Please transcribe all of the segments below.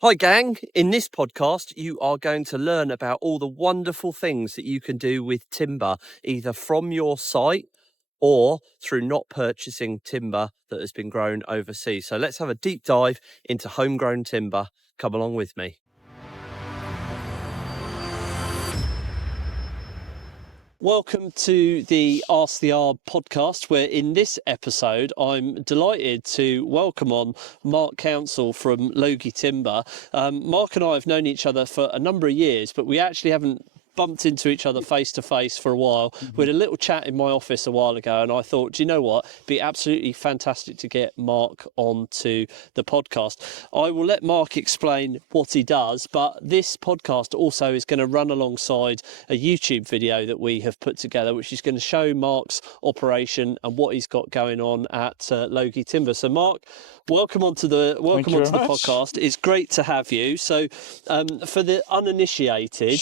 Hi gang, in this podcast you are going to learn about all the wonderful things that you can do with timber, either from your site or through not purchasing timber that has been grown overseas. So let's have a deep dive into homegrown timber. Come along with me. Welcome to the Ask the R podcast, where in this episode I'm delighted to welcome on Mark Councill from Logie Timber. Mark and I have known each other for a number of years, but we actually haven't bumped into each other face to face for a while. We had a little chat in my office a while ago, and I thought, do you know what? It'd be absolutely fantastic to get Mark onto the podcast. I will let Mark explain what he does, but this podcast also is going to run alongside a YouTube video that we have put together, which is going to show Mark's operation and what he's got going on at Logie Timber. So, Mark, welcome onto the podcast. It's great to have you. So, for the uninitiated,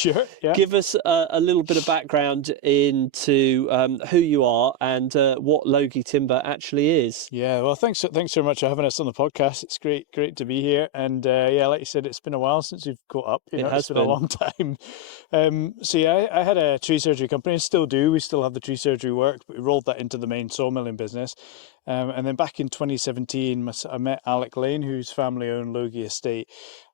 give us a little bit of background into who you are and what Logie Timber actually is. Yeah, well, thanks so much for having us on the podcast. It's great to be here. And like you said, it's been a while since we've caught up. It's been a long time. I had a tree surgery company, and still do. We still have the tree surgery work, but we rolled that into the main sawmilling business. And then back in 2017, I met Alec Lane, whose family owned Logie Estate.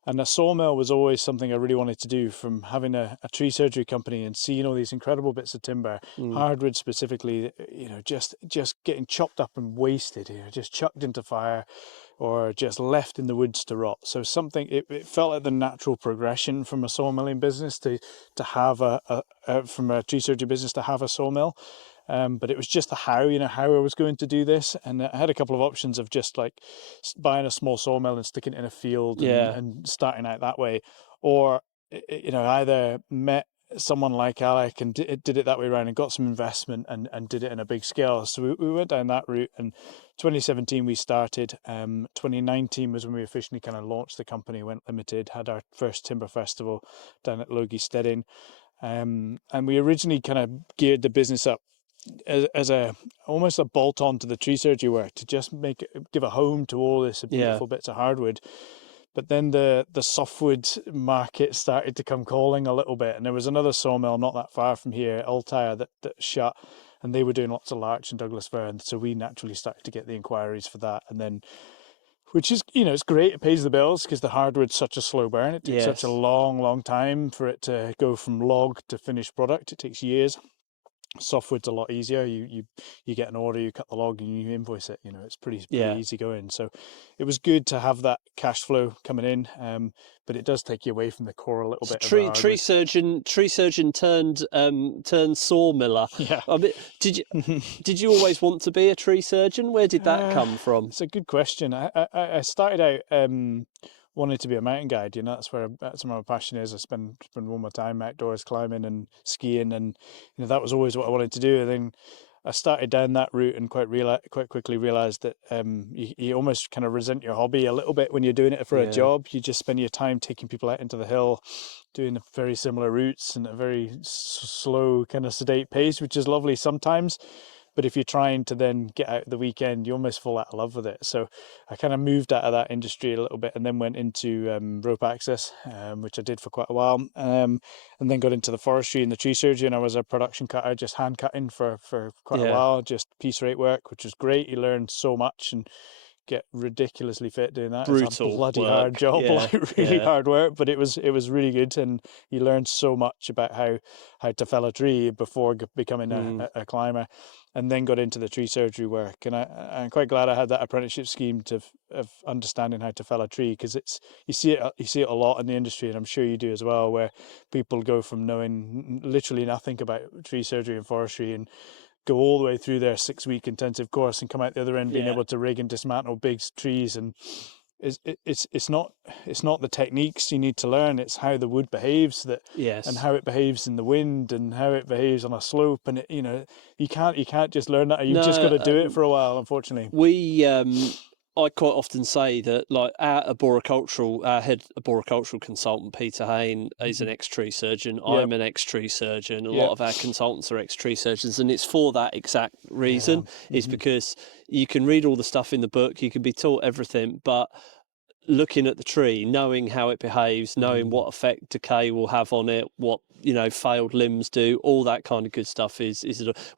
And a sawmill was always something I really wanted to do, from having a tree surgery company and seeing all these incredible bits of timber, hardwood specifically, just getting chopped up and wasted, just chucked into fire or just left in the woods to rot. So it felt like the natural progression from a sawmilling business to have from a tree surgery business to have a sawmill. But it was just the how I was going to do this. And I had a couple of options of just like buying a small sawmill and sticking it in a field and starting out that way. Or, either met someone like Alec and did it that way around and got some investment and did it in a big scale. So we went down that route, and 2017 we started. 2019 was when we officially kind of launched the company, went limited, had our first timber festival down at Logie Steading. And we originally kind of geared the business up as almost a bolt on to the tree surgery work, to just give a home to all this beautiful bits of hardwood. But then the softwood market started to come calling a little bit, and there was another sawmill not that far from here, Altair, that shut, and they were doing lots of larch and Douglas fir, and so we naturally started to get the inquiries for that. And then, which is, it's great, it pays the bills, because the hardwood's such a slow burn. It takes such a long time for it to go from log to finished product. It takes years. Softwood's a lot easier. You get an order, you cut the log, and you invoice it. It's pretty easy going. So it was good to have that cash flow coming in, but it does take you away from the core a little bit. Tree surgeon turned sawmiller. Yeah. I mean, did you always want to be a tree surgeon? Where did that come from? It's a good question. I started out wanted to be a mountain guide. That's where my passion is. I spend all my time outdoors climbing and skiing, and that was always what I wanted to do. And then I started down that route and quite quickly realized that you almost kind of resent your hobby a little bit when you're doing it for a job. You just spend your time taking people out into the hill, doing very similar routes and a very slow kind of sedate pace, which is lovely sometimes. But if you're trying to then get out the weekend, you almost fall out of love with it. So I kind of moved out of that industry a little bit, and then went into rope access, which I did for quite a while, and then got into the forestry and the tree surgery. And I was a production cutter, just hand cutting for quite a while, just piece rate work, which was great. You learn so much and get ridiculously fit doing that. Brutal it's a bloody work. Hard job, hard work, but it was really good, and you learn so much about how to fell a tree before becoming a climber. And then got into the tree surgery work, and I'm quite glad I had that apprenticeship scheme of understanding how to fell a tree, because you see it a lot in the industry, and I'm sure you do as well, where people go from knowing literally nothing about tree surgery and forestry and go all the way through their 6-week intensive course and come out the other end being able to rig and dismantle big trees. And it's not the techniques you need to learn, it's how the wood behaves, and how it behaves in the wind, and how it behaves on a slope. And you can't just learn that. You've just got to do it for a while, unfortunately. I quite often say that, like, our head arboricultural consultant, Peter Hain, is an ex-tree surgeon. I'm an ex-tree surgeon. A lot of our consultants are ex-tree surgeons, and it's for that exact reason. It's because you can read all the stuff in the book, you can be taught everything, but looking at the tree, knowing how it behaves, knowing what effect decay will have on it, what failed limbs do, all that kind of good stuff is.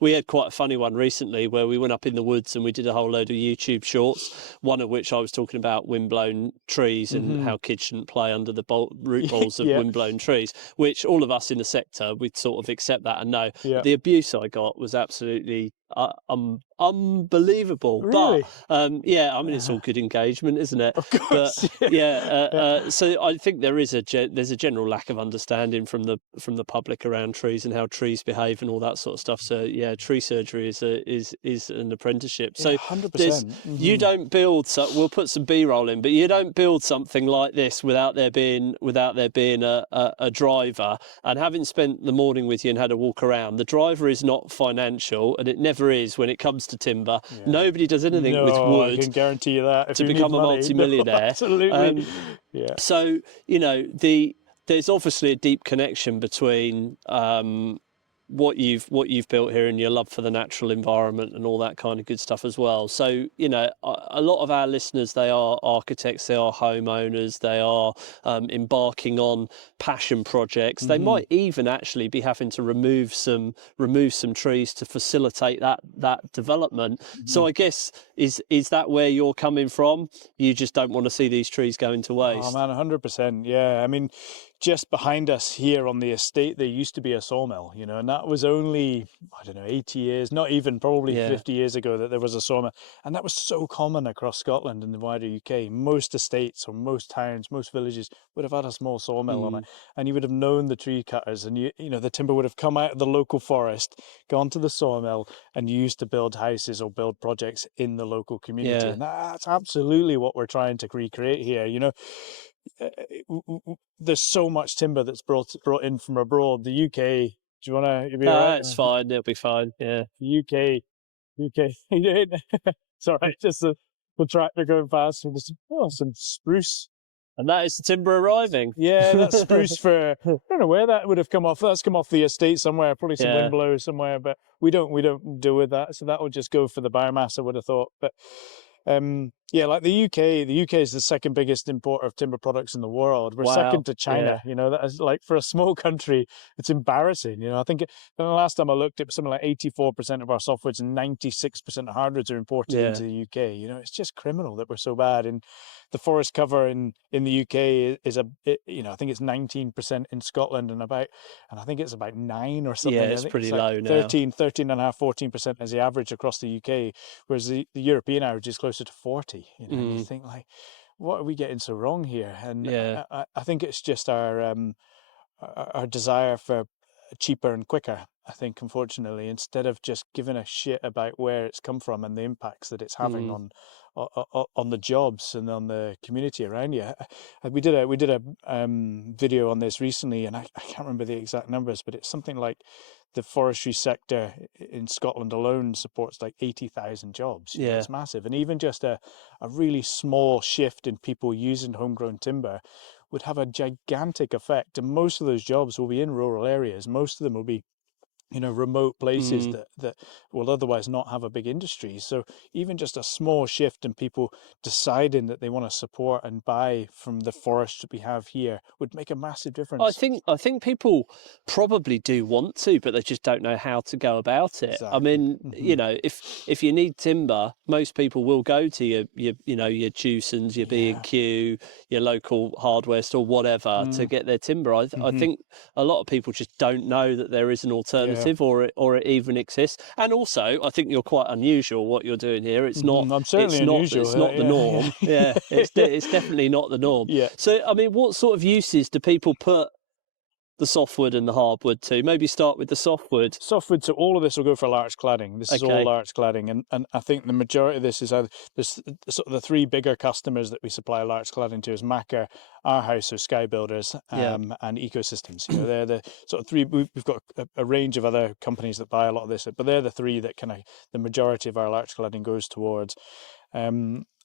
We had quite a funny one recently where we went up in the woods and we did a whole load of YouTube shorts. One of which I was talking about windblown trees and how kids shouldn't play under the root balls of windblown trees. Which all of us in the sector, we'd sort of accept that and know. Yeah. The abuse I got was absolutely unbelievable. Really? But I mean, it's all good engagement, isn't it? Of course. But so I think there's a general lack of understanding from the public around trees and how trees behave and all that sort of stuff. So yeah, tree surgery is an apprenticeship. So 100%. You don't build. We'll put some B-roll in, but you don't build something like this without there being a driver. And having spent the morning with you and had a walk around, the driver is not financial, and it never is when it comes to timber. Nobody does anything with wood. I can guarantee you that. To become a multi-millionaire. No, absolutely. So, there's obviously a deep connection between what you've built here and your love for the natural environment and all that kind of good stuff as well. So, a lot of our listeners, they are architects, they are homeowners, they are embarking on passion projects. They might even actually be having to remove some trees to facilitate that development. So I guess is that where you're coming from? You just don't want to see these trees going to waste. Oh man, 100%. Yeah, I mean, just behind us here on the estate, there used to be a sawmill, and that was only, 80 years, not even, probably 50 years ago that there was a sawmill. And that was so common across Scotland and the wider UK. Most estates or most towns, most villages would have had a small sawmill on it. And you would have known the tree cutters, and the timber would have come out of the local forest, gone to the sawmill and used to build houses or build projects in the local community. And that's absolutely what we're trying to recreate here. There's so much timber that's brought in from abroad. The UK, do you want to? No, right? It's fine. It'll be fine. Yeah. UK. Sorry, just the tractor going past with some spruce. And that is the timber arriving. Yeah, that's spruce for, I don't know where that would have come off. That's come off the estate somewhere, probably some wind blow somewhere, but we don't deal with that. So that would just go for the biomass, I would have thought. But like the UK is the second biggest importer of timber products in the world. We're second to China. That is, like, for a small country, it's embarrassing. I think the last time I looked, it was something like 84% of our softwoods and 96% of hardwoods are imported into the UK. It's just criminal that we're so bad. And the forest cover in the UK is I think it's 19% in Scotland and I think it's about 9 or something. Yeah, it's pretty low now. 13.5, 14% is the average across the UK, whereas the European average is closer to 40. And you think, like, what are we getting so wrong here? And I think it's just our desire for cheaper and quicker. I think, unfortunately, instead of just giving a shit about where it's come from and the impacts that it's having on the jobs and on the community around you. We did a video on this recently, and I can't remember the exact numbers, but it's something like the forestry sector in Scotland alone supports like 80,000 jobs. It's massive. And even just a really small shift in people using homegrown timber would have a gigantic effect. And most of those jobs will be in rural areas. Most of them will be remote places that will otherwise not have a big industry. So even just a small shift in people deciding that they want to support and buy from the forest that we have here would make a massive difference. I think people probably do want to, but they just don't know how to go about it. Exactly. I mean, if you need timber, most people will go to your Jewsons, your B&Q, your local hardware store, whatever, to get their timber. I think a lot of people just don't know that there is an alternative. Or it even exists. And also, I think you're quite unusual what you're doing here. It's not. I'm certainly unusual. It's not the norm. It's definitely not the norm. Yeah. So, I mean, what sort of uses do people put the softwood and the hardwood to? Maybe start with the softwood. Softwood, so all of this will go for larch cladding. This is all larch cladding, and I think the majority of this is either sort of the three bigger customers that we supply larch cladding to is Macker, our house, so Sky Builders, and Ecosystems. They're the sort of three. We've got a range of other companies that buy a lot of this, but they're the three that kind of the majority of our larch cladding goes towards.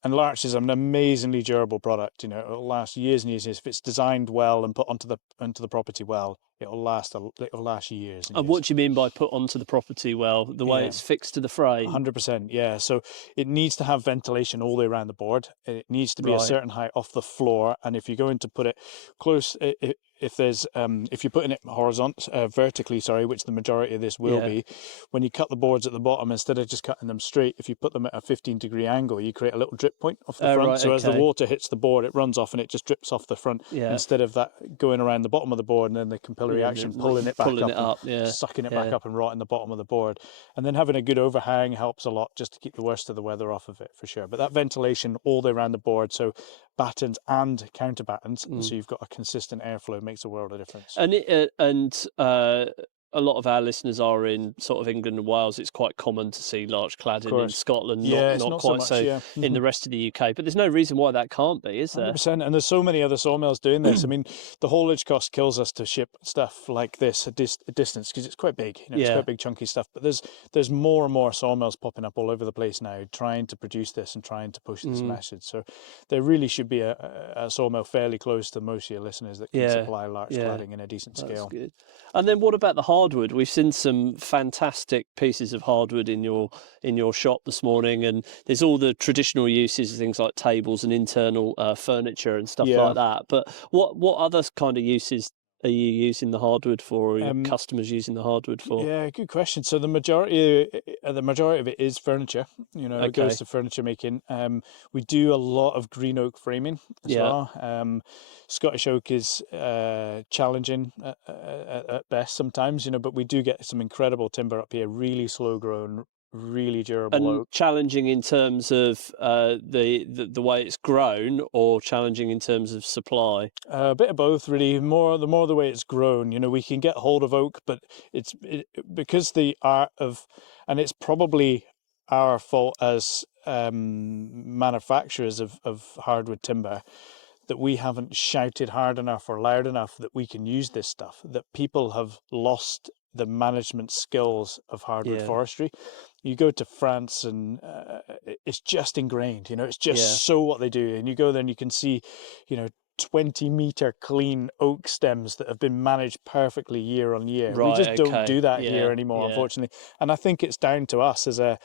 And larch is an amazingly durable product. It'll last years and years. If it's designed well and put onto the property well, it'll last years and And years. what do you mean by put onto the property well? The way it's fixed to the frame? 100%, yeah. So it needs to have ventilation all the way around the board. It needs to be a certain height off the floor. And if you're going to put it close, if you're putting it vertically, which the majority of this will be, when you cut the boards at the bottom, instead of just cutting them straight, if you put them at a 15-degree angle, you create a little drip point off the front. So as the water hits the board, it runs off and it just drips off the front, instead of that going around the bottom of the board and then the capillary action pulling it back up, sucking it back up and rotting the bottom of the board. And then having a good overhang helps a lot, just to keep the worst of the weather off of it, for sure. But that ventilation all the way around the board, so battens and counter battens, so you've got a consistent airflow, makes a world of difference. And a lot of our listeners are in sort of England and Wales. It's quite common to see larch cladding in Scotland, not quite so much, in the rest of the UK. But there's no reason why that can't be, is there? 100%. And there's so many other sawmills doing this. I mean, the haulage cost kills us to ship stuff like this a distance, because it's quite big. It's quite big, chunky stuff. But there's more and more sawmills popping up all over the place now, trying to produce this and trying to push this message. So there really should be a sawmill fairly close to most of your listeners that can supply larch cladding in a decent scale. Good. And then what about the hardwood? We've seen some fantastic pieces of hardwood in your shop this morning, and there's all the traditional uses, things like tables and internal furniture and stuff like that. But what other kind of uses are you using the hardwood for, or your customers using the hardwood for? Yeah, good question. So the majority of it is furniture. It goes to furniture making. We do a lot of green oak framing as well. Scottish oak is challenging at best sometimes, but we do get some incredible timber up here, really slow grown, really durable oak. Challenging in terms of the way it's grown, or challenging in terms of supply? A bit of both, really. The more the way it's grown, we can get hold of oak, but because the art of, and it's probably our fault as manufacturers of hardwood timber, that we haven't shouted hard enough or loud enough that we can use this stuff, that people have lost the management skills of hardwood forestry. You go to France and it's just ingrained, it's just so what they do. And you go there and you can see, 20-meter clean oak stems that have been managed perfectly year on year. We just don't do that here anymore, unfortunately. And I think it's down to us as a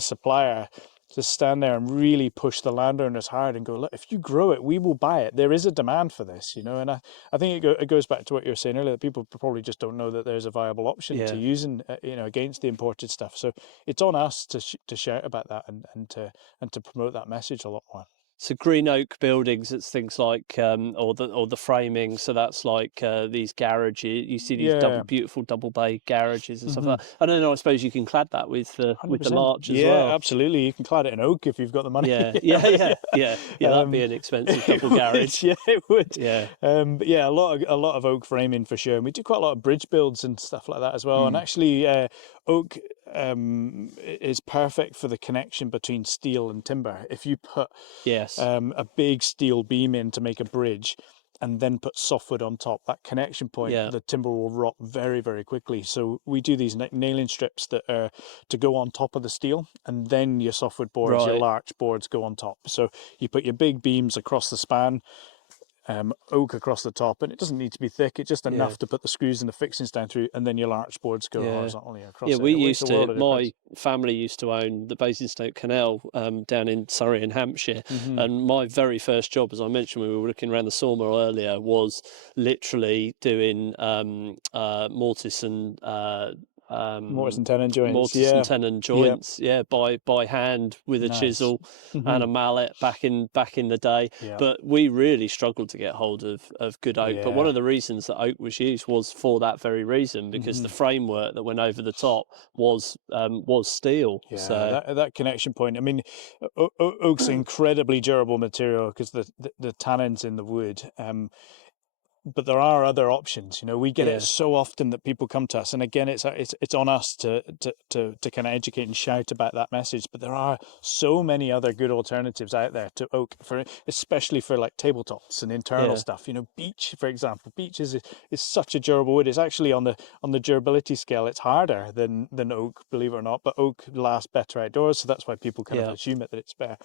supplier to stand there and really push the landowners hard and go, look, if you grow it, we will buy it. There is a demand for this, And I think it goes back to what you were saying earlier, that people probably just don't know that there's a viable option to using, against the imported stuff. So it's on us to shout about that and to promote that message a lot more. So green oak buildings, it's things like, or the framing. So that's like these garages. You see these beautiful double bay garages and stuff like that. I don't know. I suppose you can clad that with the larch as well. Yeah, absolutely. You can clad it in oak if you've got the money. Yeah. That'd be an expensive double garage. Yeah, it would. Yeah. But yeah, a lot of oak framing for sure. And we do quite a lot of bridge builds and stuff like that as well. And actually, oak is perfect for the connection between steel and timber. If you put a big steel beam in to make a bridge and then put softwood on top, that connection point, the timber will rot very, very quickly. So we do these nailing strips that are to go on top of the steel, and then your softwood boards, your larch boards go on top. So you put your big beams across the span, oak across the top, and it doesn't need to be thick. It's just enough to put the screws and the fixings down through, and then your larch boards go horizontally across. My family used to own the Basingstoke Canal down in Surrey in Hampshire, and my very first job, as I mentioned when we were looking around the sawmill earlier, was literally doing mortise and mortise and tenon joints. Mortise and tenon joints, by hand with a chisel and a mallet back in the day. But we really struggled to get hold of good oak. But one of the reasons that oak was used was for that very reason, because the framework that went over the top was steel. Yeah, so that connection point. I mean, oak's an incredibly durable material because the tannins in the wood. But there are other options. We get it so often that people come to us, and again, it's on us to kind of educate and shout about that message. But there are so many other good alternatives out there to oak, especially for like tabletops and internal stuff. Beech, for example. Beech is such a durable wood. It's actually on the durability scale, it's harder than oak, believe it or not. But oak lasts better outdoors, so that's why people kind of assume that it's better.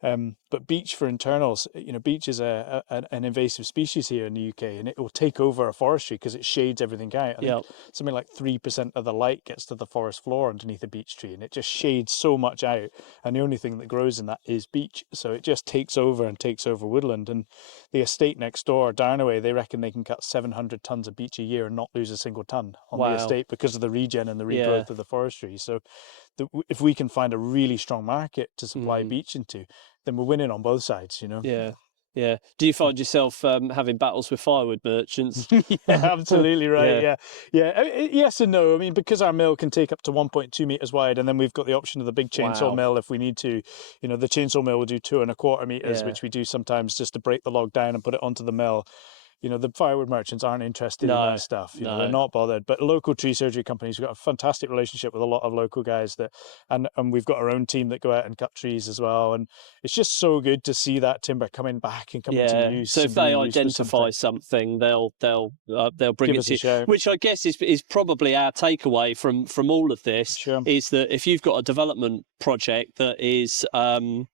But beech for internals, beech is an invasive species here in the UK, and it will take over a forestry because it shades everything out. I think something like 3% of the light gets to the forest floor underneath a beech tree, and it just shades so much out. And the only thing that grows in that is beech, so it just takes over woodland. And the estate next door, Darnaway, they reckon they can cut 700 tons of beech a year and not lose a single ton on the estate because of the regen and the regrowth of the forestry. So if we can find a really strong market to supply beech into, then we're winning on both sides, you know. Yeah. Do you find yourself having battles with firewood merchants? Yeah, absolutely right. Yes and no. I mean, because our mill can take up to 1.2 meters wide, and then we've got the option of the big chainsaw mill if we need to. You know, the chainsaw mill will do 2.25 meters, which we do sometimes just to break the log down and put it onto the mill. You know, the firewood merchants aren't interested in that stuff. You know, they're not bothered. But local tree surgery companies, we've got a fantastic relationship with a lot of local guys and we've got our own team that go out and cut trees as well. And it's just so good to see that timber coming back and coming to use. So if they identify something, they'll bring it to you. Which I guess is probably our takeaway from all of this is that if you've got a development project that is going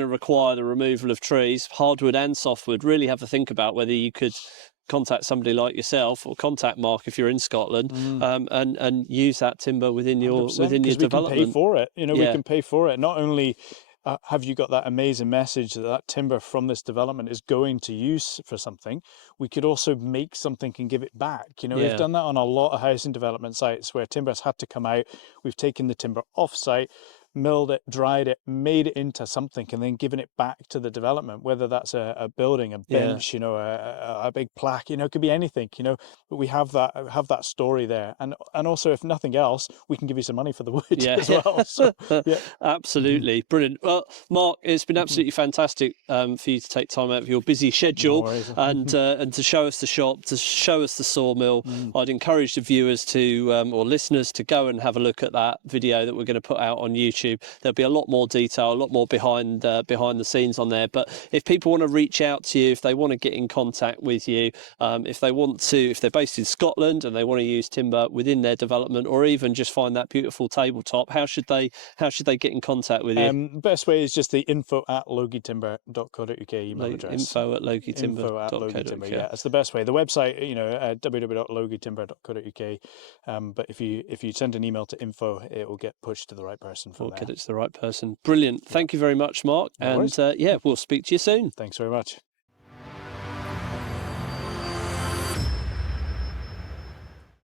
to require the removal of trees, hardwood and softwood, really have to think about whether you could contact somebody like yourself or contact Mark if you're in Scotland and use that timber within your development. We can pay for it. You know, we can pay for it. Not only have you got that amazing message that timber from this development is going to use for something, we could also make something and give it back. You know, we've done that on a lot of housing development sites where timber's had to come out. We've taken the timber off site, milled it, dried it, made it into something, and then given it back to the development, whether that's a building, a bench, you know, a big plaque, you know, it could be anything, you know, but we have that story there. And also, if nothing else, we can give you some money for the wood as well. So, Absolutely. Brilliant. Well, Mark, it's been absolutely fantastic for you to take time out of your busy schedule and to show us the shop, to show us the sawmill. I'd encourage the viewers to or listeners to go and have a look at that video that we're going to put out on YouTube. There'll be a lot more detail, a lot more behind the scenes on there. But if people want to reach out to you, if they want to get in contact with you, if they're based in Scotland and they want to use timber within their development, or even just find that beautiful tabletop, how should they get in contact with you? Best way is just the info@logietimber.co.uk email address. info@logietimber.co.uk. Yeah, that's the best way. The website, you know, www.logietimber.co.uk. But if you send an email to info, it will get pushed to the right person. Get it to the right person. Brilliant. Thank you very much, Mark. And we'll speak to you soon. Thanks very much.